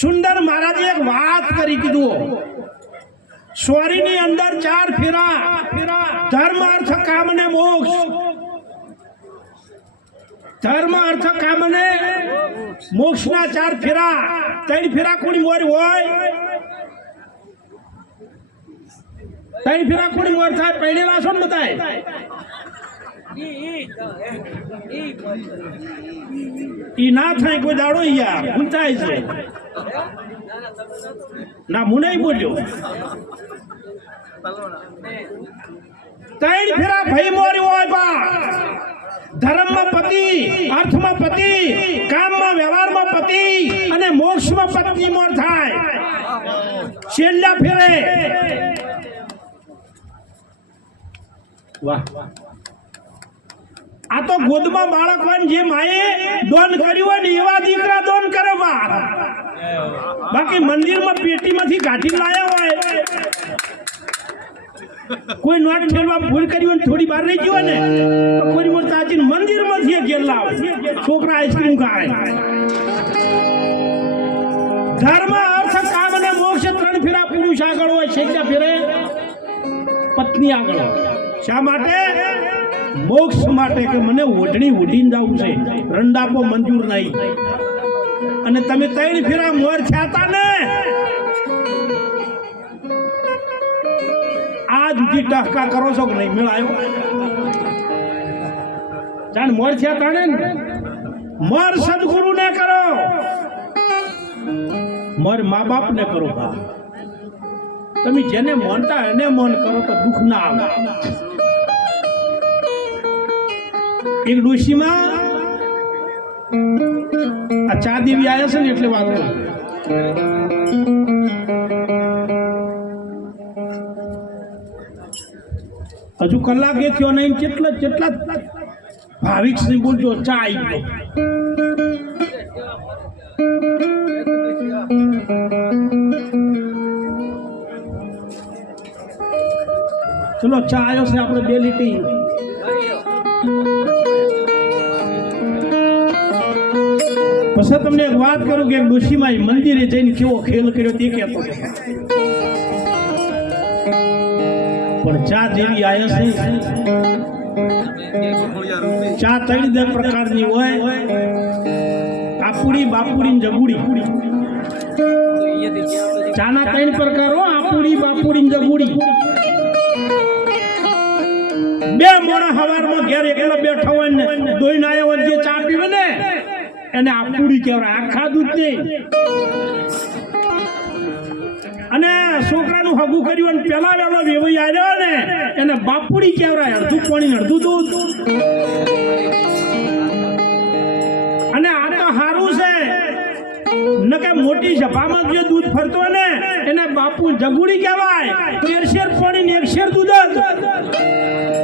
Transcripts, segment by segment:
સુંદર મહારાજે એક વાત કરી કીધું. સ્વરીની અંદર ચાર ફેરા. ધર્મ, અર્થ, કામ ને મોક્ષ. ધર્મ, અર્થ, કામ અને મોક્ષના ચાર ફેરા. ત્રણ ફેરા કોની મોર હોય? ત્રણ ફેરા કોની મોર થાય? પહેરેલા છો ને બધાય? ઈ ના થાય કોઈ દાડો યાર ગુંચાય છે. ના હું બોલ્યો. ત્રણ ફેરા ભાઈ મોરી હોય બા ધર્મમાં પતિ, અર્થમાં પતિ, કામમાં, વ્યવહારમાં પતિ અને મોક્ષમાં પત્ની મોર થાય. છેલ્લા ફેરે. વાહ. આ તો ગોદમાં બાળક હોય જે માએ દોન કર્યું હોય ને એવા બાકી મંદિરમાં પેટીમાંથી કાઢી લાયા હોય. કોઈ નોટ ફેરવા ભૂલ કરી હોય થોડી બહાર રહી ગયો ને, તો કોઈ મોર તાચીને મંદિરમાંથી ઘેર લાવે. છોકરા આઈસ્ક્રીમ ખાય. ધર્મ, અર્થ, કામ અને મોક્ષ ત્રણ ફેરા પુરુષ આગળ હોય, છેલ્લા ફેરે પત્ની આગળ શા માટે? મોક્ષ માટે, કે મને ઓઢણી ઓઢીને જવું છે. રંડાપો મંજૂર નહીં. અને તમે ત્રણ ફેરા મોર થયા ને? આ જુદી ટહકા કરો છો કે નહીં? મેળાયો જાણ મોર થયા તાણે ને? મોર સદગુરુ ને કરો. મોર મા બાપ ને કરો બા. તમે જેને માનતા એને મન કરો તો દુઃખ ના આવે. એક ડોશીમાં આ ચા દેવી આવ્યા છે ને એટલે વાત હજુ કલાક એ થયો નહીં, કેટલા કેટલા ભાવિક શ્રી બોલજો, ચા આવી ચલો, ચા આવ્યો છે, આપણે બે લીટી. પછી તમને એક વાત કરું કે ડોશીમાં મંદિરે જઈને કેવો ખેલ કર્યો તે કહેતો પણ ચા જેવી આયસ ચા ત્રણ દર પ્રકારની હોય. આપુડી બાપુડી ને જગુડી ચાના ત્રણ પ્રકાર આપુડી, બાપુડી ને જગુડી બે મોણા હવારમાં ઘેર એકલા બેઠા હોય ને દોઈને આવ્યા હોય જે ચા પીવે ને એને આપુડી કહેવાય. આખા દૂધ નહીં અને છોકરાનું હગું કર્યું અને પેલા વેલો વેવાઈ આવ્યો ને, એને બાપુડી કહેવાય, અડધું પાણી અડધું દૂધ. અને આ તો સારું છે. ન કે મોટી સભામાં જે દૂધ ફરતો ને, એને બાપુ જગુડી કહેવાય. એક શેર પાણી ને એક શેર દૂધ જ.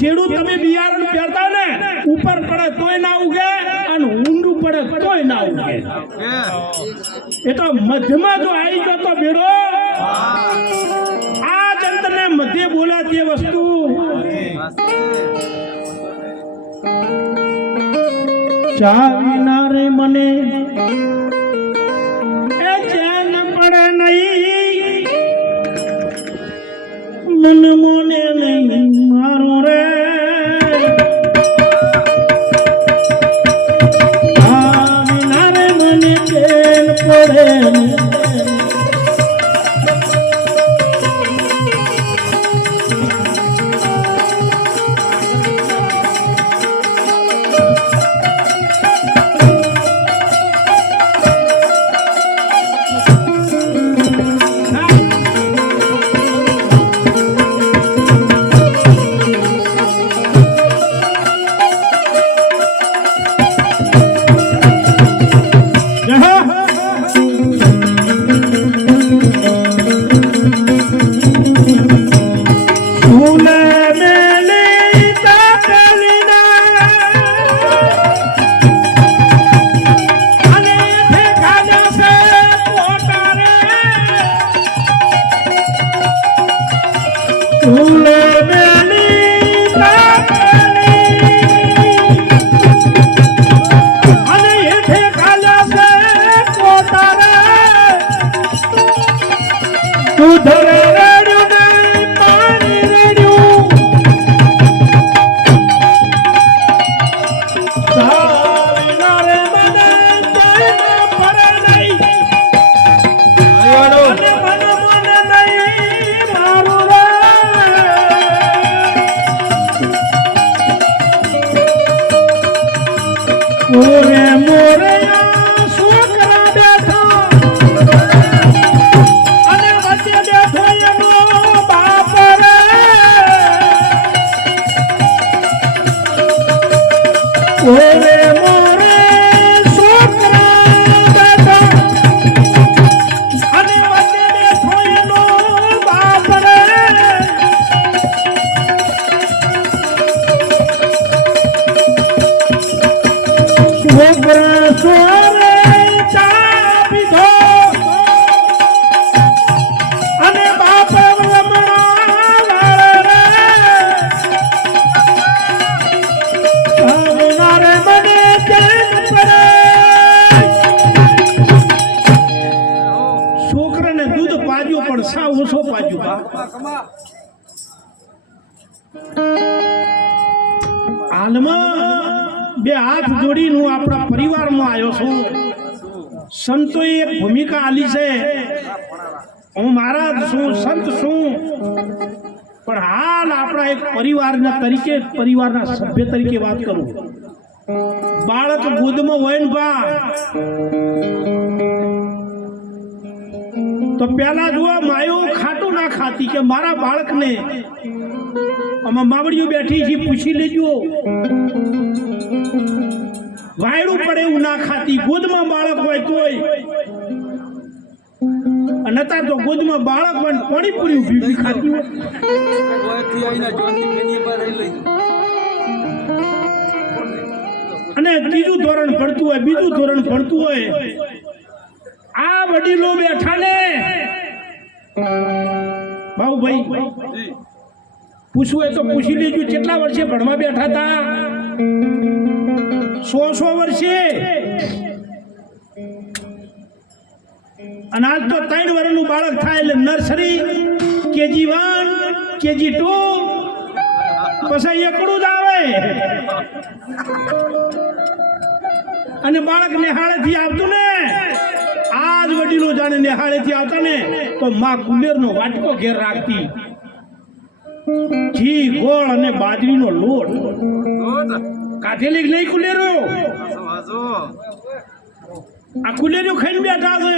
ખેડૂત તમે બિયારણ પહેરતા ને ઉપર પડે તોય ના ઉગે અને ઊંડું પડે તોય ના ઉગે. એ તો મધ્યમાં જો આવી ગયો તો બેડો. આ જંતને મધ્ય બોલાતી વસ્તુ. ચાવીના રે મને. એ ચેન પડે નહીં. મન મોને દૂધ રેડ્યું હાલમાં બે હાથ જોડીને હું આપણા પરિવારમાં આવ્યો છું. સંતોએ એક ભૂમિકા આલી છે. હું મહારાજ છું, સંત છું. પણ હાલ આપણા એક પરિવારના તરીકે, પરિવારના સભ્ય તરીકે વાત કરું. બાળક ગોદમાં હોય ને બા તો પેલા જુઓ, માયો ખાટું ના ખાતી કે મારા બાળકને આમાં માવડીઓ બેઠી છે, પૂછી લેજો. વાયડું પડે એવું ના ખાતી. ગોદમાં બાળક હોય તોય. અને તો ગોદમાં બાળક હોય ને પાણીપુરી ઊભી ખાતી પર અને ત્રીજું ધોરણ ભણતું હોય, બીજું ધોરણ ભણતું હોય. આ વડીલો બેઠા ને. ભાઈ પૂછવું હોય તો પૂછી લીધું કેટલા વર્ષે ભણવા બેઠા હતા? સો સો વર્ષે. અને આજ તો ત્રણ વર્ષનું બાળક થાય એટલે nursery, KG one, KG two, પછી એકડું જ આવે. અને બાળક નિહાળેથી આવતું ને? આજ વડીલો જાણે નિહાળેથી આવતા ને, તો માં કુલેરનો વાટકો ઘેર રાખતી. ઘી ગોળ અને બાજરીનો લોટ. કાઢેલી નહીં ખુલેરો હાસો હાસો આ ખુલેરું ખાઈને બેઠા છે.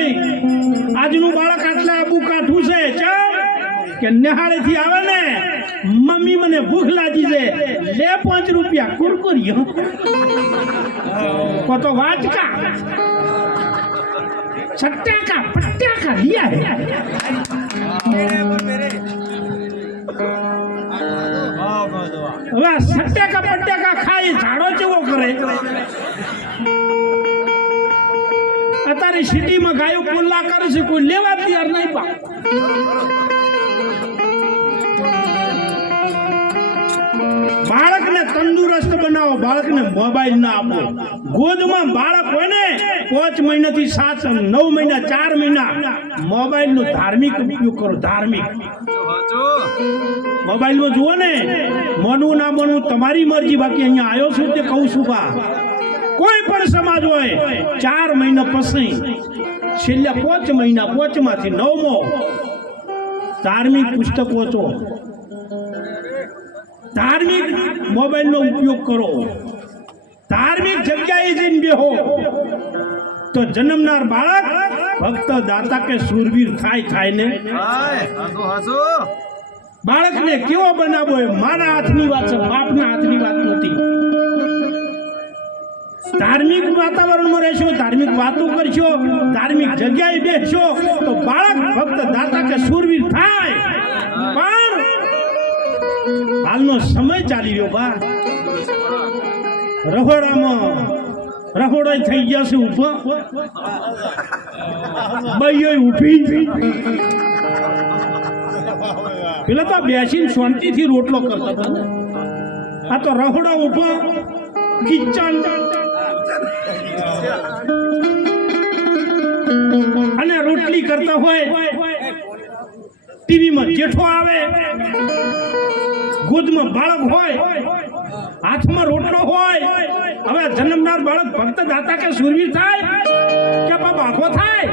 આજનું બાળક આટલા આબુ કાઠું છે ચાલ કે નિહાળેથી આવે ને મમ્મી મને ભૂખ લાગી છે. લે પાંચ રૂપિયા કુરકુરિયો કો તો કા પટ્ટા કા લિયા હે. વાહ વાહ હવે આ સટ્ટાકા પટ્ટાકા ખાઈ ઝાડો ચેવો કરે અત્યારે સિટીમાં ગાયો પુલ્લા કરે છે કોઈ લેવા તૈયાર નહીં પા તંદુરસ્ત બનાવો, બાળકને મોબાઈલ ના આપો. ગોદમાં બાળક હોય ને, પાંચ મહિનાથી સાત, નવ મહિના, ચાર મહિના મોબાઈલનો ધાર્મિક ઉપયોગ કરો, ધાર્મિક. મોબાઈલમાં જુઓ ને, મનવું ના મનવું, તમારી મરજી, બાકી અહીંયા આવ્યો છું તે કહું છું બા. કોઈ પણ સમાજ હોય, ચાર મહિના પછી, છેલ્લા પાંચ મહિના, પાંચમાંથી નવમો, ધાર્મિક પુસ્તક વાંચો. ધાર્મિક મોબાઈલનો ઉપયોગ કરો. ધાર્મિક જગ્યાએ જઈને બેહો. તો જન્મનાર બાળક ભક્ત દાતા કે સુરવીર થાય થાય ને. બાળકને કેવો બનાવવો એ મારા હાથની વાત છે બાપના હાથની વાત નથી. ધાર્મિક વાતાવરણમાં રહેશો ધાર્મિક વાતો કરશો ધાર્મિક જગ્યાએ બેસશો તો બાળક ભક્ત દાતા કે સુરવીર થાય. પણ હાલનો સમય ચાલી રહ્યો બા. રહોડામાં રહોડા થઈ ગયા છે ઊભા. બૈયો ઊભી પેલા તો બેસીને શાંતિથી રોટલો કરતા હતા. આ તો રહોડા ઊભો કિચન. અને રોટલી કરતા હોય. ટીવીમાં જેઠો આવે. ગોદમાં બાળક હોય, હાથમાં રોટલો હોય, હવે જન્મનાર બાળક ભક્ત દાતા કે સુરવીર થાય, કે બાપ આખો થાય?